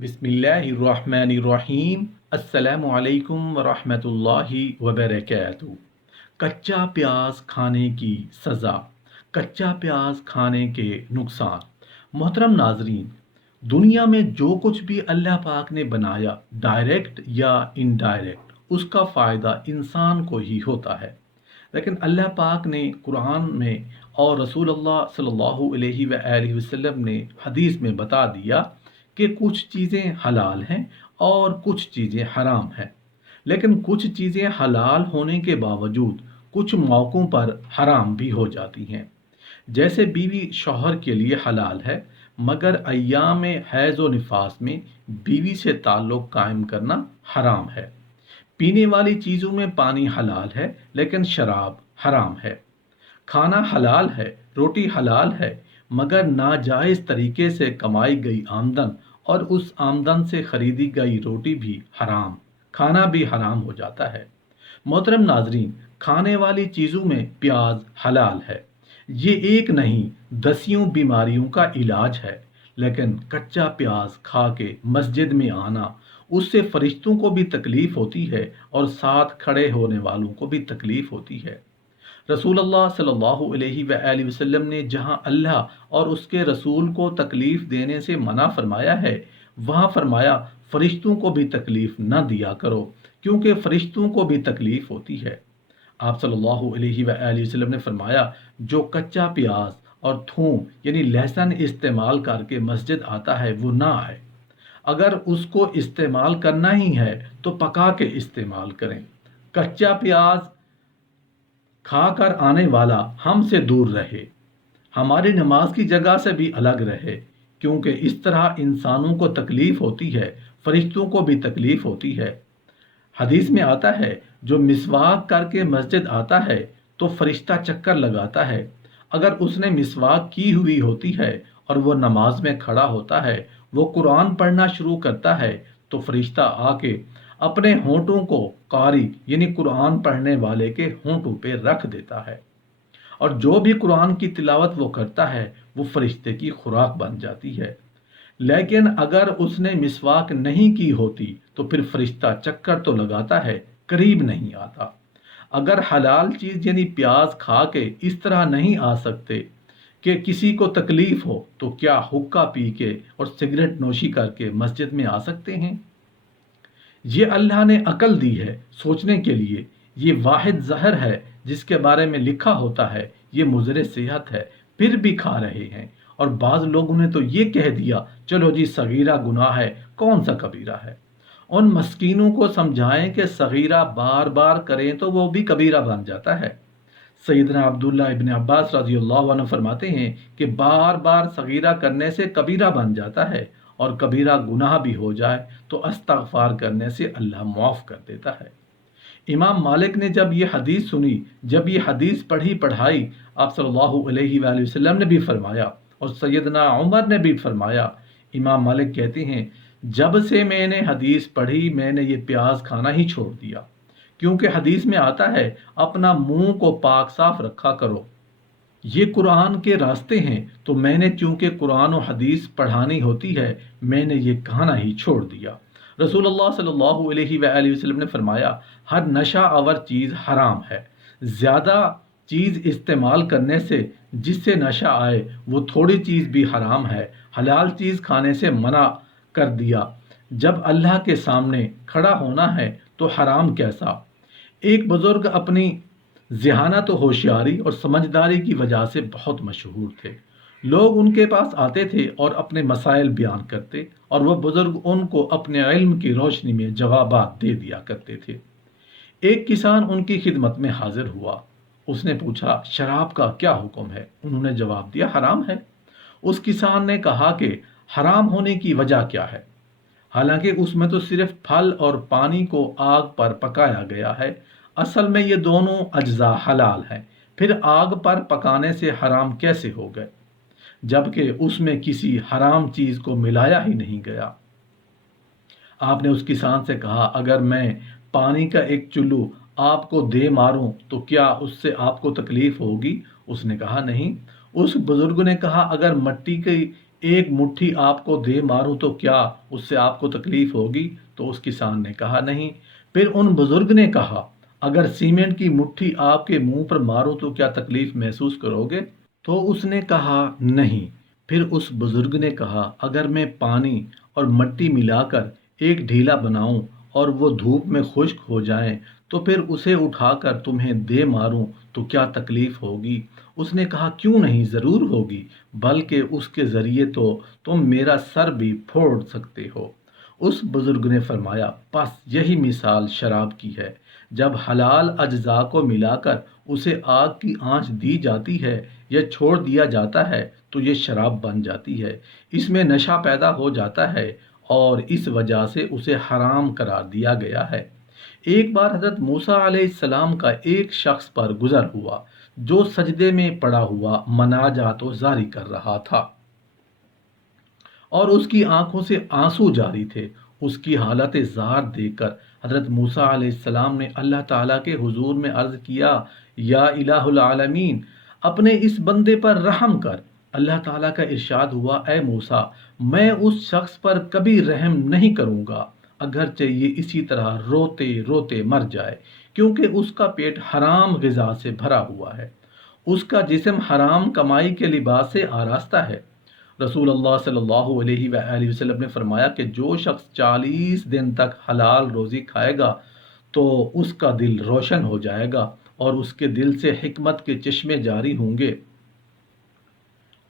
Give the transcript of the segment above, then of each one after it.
بسم اللہ الرحمن الرحیم۔ السلام علیکم ورحمۃ اللہ وبرکاتہ۔ کچا پیاز کھانے کی سزا، کچا پیاز کھانے کے نقصان۔ محترم ناظرین، دنیا میں جو کچھ بھی اللہ پاک نے بنایا، ڈائریکٹ یا انڈائریکٹ، اس کا فائدہ انسان کو ہی ہوتا ہے۔ لیکن اللہ پاک نے قرآن میں اور رسول اللہ صلی اللہ علیہ وآلہ وسلم نے حدیث میں بتا دیا کہ کچھ چیزیں حلال ہیں اور کچھ چیزیں حرام ہیں۔ لیکن کچھ چیزیں حلال ہونے کے باوجود کچھ موقعوں پر حرام بھی ہو جاتی ہیں۔ جیسے بیوی شوہر کے لیے حلال ہے، مگر ایام حیض و نفاس میں بیوی سے تعلق قائم کرنا حرام ہے۔ پینے والی چیزوں میں پانی حلال ہے، لیکن شراب حرام ہے۔ کھانا حلال ہے، روٹی حلال ہے، مگر ناجائز طریقے سے کمائی گئی آمدن اور اس آمدن سے خریدی گئی روٹی بھی حرام، کھانا بھی حرام ہو جاتا ہے۔ محترم ناظرین، کھانے والی چیزوں میں پیاز حلال ہے۔ یہ ایک نہیں، دسیوں بیماریوں کا علاج ہے۔ لیکن کچا پیاز کھا کے مسجد میں آنا، اس سے فرشتوں کو بھی تکلیف ہوتی ہے اور ساتھ کھڑے ہونے والوں کو بھی تکلیف ہوتی ہے۔ رسول اللہ صلی اللہ علیہ وآلہ وسلم نے جہاں اللہ اور اس کے رسول کو تکلیف دینے سے منع فرمایا ہے، وہاں فرمایا فرشتوں کو بھی تکلیف نہ دیا کرو، کیونکہ فرشتوں کو بھی تکلیف ہوتی ہے۔ آپ صلی اللہ علیہ وآلہ وسلم نے فرمایا، جو کچا پیاز اور تھوم یعنی لہسن استعمال کر کے مسجد آتا ہے وہ نہ آئے۔ اگر اس کو استعمال کرنا ہی ہے تو پکا کے استعمال کریں۔ کچا پیاز کھا کر آنے والا ہم سے دور رہے، ہماری نماز کی جگہ سے بھی الگ رہے، کیونکہ اس طرح انسانوں کو تکلیف ہوتی ہے، فرشتوں کو بھی تکلیف ہوتی ہے۔ حدیث میں آتا ہے، جو مسواک کر کے مسجد آتا ہے تو فرشتہ چکر لگاتا ہے۔ اگر اس نے مسواک کی ہوئی ہوتی ہے اور وہ نماز میں کھڑا ہوتا ہے، وہ قرآن پڑھنا شروع کرتا ہے تو فرشتہ آ کے اپنے ہونٹوں کو قاری یعنی قرآن پڑھنے والے کے ہونٹوں پہ رکھ دیتا ہے، اور جو بھی قرآن کی تلاوت وہ کرتا ہے وہ فرشتے کی خوراک بن جاتی ہے۔ لیکن اگر اس نے مسواک نہیں کی ہوتی تو پھر فرشتہ چکر تو لگاتا ہے، قریب نہیں آتا۔ اگر حلال چیز یعنی پیاز کھا کے اس طرح نہیں آ سکتے کہ کسی کو تکلیف ہو، تو کیا حقہ پی کے اور سگریٹ نوشی کر کے مسجد میں آ سکتے ہیں؟ یہ اللہ نے عقل دی ہے سوچنے کے لیے۔ یہ واحد زہر ہے جس کے بارے میں لکھا ہوتا ہے یہ مضر صحت ہے، پھر بھی کھا رہے ہیں۔ اور بعض لوگوں نے تو یہ کہہ دیا، چلو جی صغیرہ گناہ ہے، کون سا کبیرہ ہے۔ ان مسکینوں کو سمجھائیں کہ صغیرہ بار بار کریں تو وہ بھی کبیرہ بن جاتا ہے۔ سیدنا عبداللہ ابن عباس رضی اللہ عنہ فرماتے ہیں کہ بار بار صغیرہ کرنے سے کبیرہ بن جاتا ہے، اور کبیرہ گناہ بھی ہو جائے تو استغفار کرنے سے اللہ معاف کر دیتا ہے۔ امام مالک نے جب یہ حدیث سنی، جب یہ حدیث پڑھی پڑھائی، آپ صلی اللہ علیہ وآلہ وسلم نے بھی فرمایا اور سیدنا عمر نے بھی فرمایا۔ امام مالک کہتے ہیں، جب سے میں نے حدیث پڑھی میں نے یہ پیاز کھانا ہی چھوڑ دیا، کیونکہ حدیث میں آتا ہے اپنا منہ کو پاک صاف رکھا کرو۔ یہ قرآن کے راستے ہیں، تو میں نے چونکہ قرآن و حدیث پڑھانی ہوتی ہے، میں نے یہ کہنا ہی چھوڑ دیا۔ رسول اللہ صلی اللہ علیہ وآلہ وسلم نے فرمایا، ہر نشہ آور چیز حرام ہے۔ زیادہ چیز استعمال کرنے سے جس سے نشہ آئے وہ تھوڑی چیز بھی حرام ہے۔ حلال چیز کھانے سے منع کر دیا، جب اللہ کے سامنے کھڑا ہونا ہے تو حرام کیسا۔ ایک بزرگ اپنی ذہانت و ہوشیاری اور سمجھداری کی وجہ سے بہت مشہور تھے۔ لوگ ان کے پاس آتے تھے اور اپنے مسائل بیان کرتے، اور وہ بزرگ ان کو اپنے علم کی روشنی میں جوابات دے دیا کرتے تھے۔ ایک کسان ان کی خدمت میں حاضر ہوا۔ اس نے پوچھا، شراب کا کیا حکم ہے؟ انہوں نے جواب دیا، حرام ہے۔ اس کسان نے کہا کہ حرام ہونے کی وجہ کیا ہے؟ حالانکہ اس میں تو صرف پھل اور پانی کو آگ پر پکایا گیا ہے، اصل میں یہ دونوں اجزاء حلال ہیں، پھر آگ پر پکانے سے حرام کیسے ہو گئے، جبکہ اس میں کسی حرام چیز کو ملایا ہی نہیں گیا۔ آپ نے اس کسان سے کہا، اگر میں پانی کا ایک چلو آپ کو دے ماروں تو کیا اس سے آپ کو تکلیف ہوگی؟ اس نے کہا نہیں۔ اس بزرگ نے کہا، اگر مٹی کی ایک مٹھی آپ کو دے ماروں تو کیا اس سے آپ کو تکلیف ہوگی؟ تو اس کسان نے کہا نہیں۔ پھر ان بزرگ نے کہا اگر سیمنٹ کی مٹھی آپ کے منہ پر مارو تو کیا تکلیف محسوس کرو گے؟ تو اس نے کہا نہیں۔ پھر اس بزرگ نے کہا اگر میں پانی اور مٹی ملا کر ایک ڈھیلا بناؤں اور وہ دھوپ میں خشک ہو جائیں تو پھر اسے اٹھا کر تمہیں دے ماروں تو کیا تکلیف ہوگی؟ اس نے کہا کیوں نہیں، ضرور ہوگی، بلکہ اس کے ذریعے تو تم میرا سر بھی پھوڑ سکتے ہو۔ اس بزرگ نے فرمایا بس یہی مثال شراب کی ہے، جب حلال اجزاء کو ملا کر اسے آگ کی آنچ دی جاتی ہے یا چھوڑ دیا جاتا ہے تو یہ شراب بن جاتی ہے، اس میں نشہ پیدا ہو جاتا ہے اور اس وجہ سے اسے حرام قرار دیا گیا ہے۔ ایک بار حضرت موسیٰ علیہ السلام کا ایک شخص پر گزر ہوا جو سجدے میں پڑا ہوا مناجات و زاری کر رہا تھا اور اس کی آنکھوں سے آنسو جاری تھے۔ اس کی حالت زار دیکھ کر حضرت موسیٰ علیہ السلام نے اللہ تعالیٰ کے حضور میں عرض کیا یا الہ العالمین، اپنے اس بندے پر رحم کر۔ اللہ تعالیٰ کا ارشاد ہوا اے موسیٰ، میں اس شخص پر کبھی رحم نہیں کروں گا اگرچہ یہ اسی طرح روتے روتے مر جائے، کیونکہ اس کا پیٹ حرام غذا سے بھرا ہوا ہے، اس کا جسم حرام کمائی کے لباس سے آراستہ ہے۔ رسول اللہ صلی اللہ علیہ وآلہ وسلم نے فرمایا کہ جو شخص 40 دن تک حلال روزی کھائے گا تو اس کا دل روشن ہو جائے گا اور اس کے دل سے حکمت کے چشمے جاری ہوں گے۔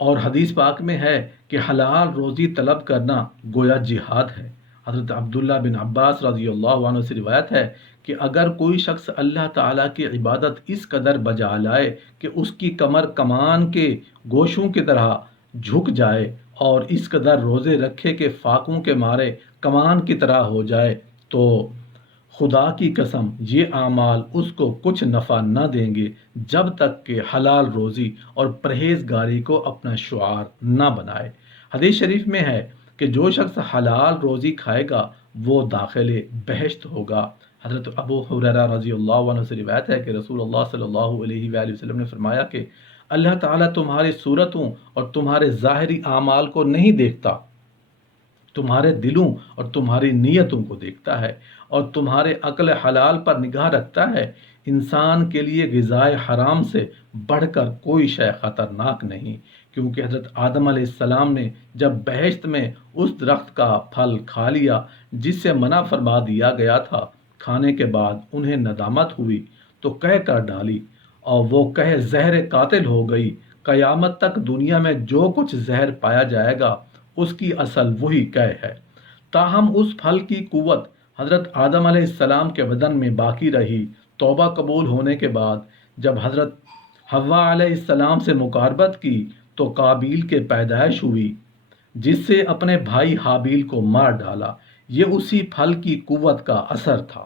اور حدیث پاک میں ہے کہ حلال روزی طلب کرنا گویا جہاد ہے۔ حضرت عبداللہ بن عباس رضی اللہ عنہ سے روایت ہے کہ اگر کوئی شخص اللہ تعالیٰ کی عبادت اس قدر بجا لائے کہ اس کی کمر کمان کے گوشوں کی طرح جھک جائے اور اس قدر روزے رکھے کہ فاقوں کے مارے کمان کی طرح ہو جائے تو خدا کی قسم یہ اعمال اس کو کچھ نفع نہ دیں گے جب تک کہ حلال روزی اور پرہیزگاری کو اپنا شعار نہ بنائے۔ حدیث شریف میں ہے کہ جو شخص حلال روزی کھائے گا وہ داخل بہشت ہوگا۔ حضرت ابو ہریرہ رضی اللہ عنہ سے روایت ہے کہ رسول اللہ صلی اللہ علیہ وآلہ وسلم نے فرمایا کہ اللہ تعالیٰ تمہاری صورتوں اور تمہارے ظاہری اعمال کو نہیں دیکھتا، تمہارے دلوں اور تمہاری نیتوں کو دیکھتا ہے اور تمہارے عقل حلال پر نگاہ رکھتا ہے۔ انسان کے لیے غذائے حرام سے بڑھ کر کوئی شے خطرناک نہیں، کیونکہ حضرت آدم علیہ السلام نے جب بہشت میں اس درخت کا پھل کھا لیا جس سے منع فرما دیا گیا تھا، کھانے کے بعد انہیں ندامت ہوئی تو کہہ کر ڈالی اور وہ کہہ زہر قاتل ہو گئی۔ قیامت تک دنیا میں جو کچھ زہر پایا جائے گا اس کی اصل وہی کہہ ہے۔ تاہم اس پھل کی قوت حضرت آدم علیہ السلام کے بدن میں باقی رہی۔ توبہ قبول ہونے کے بعد جب حضرت حوا علیہ السلام سے مقاربت کی تو قابیل کے پیدائش ہوئی جس سے اپنے بھائی حابیل کو مار ڈالا۔ یہ اسی پھل کی قوت کا اثر تھا۔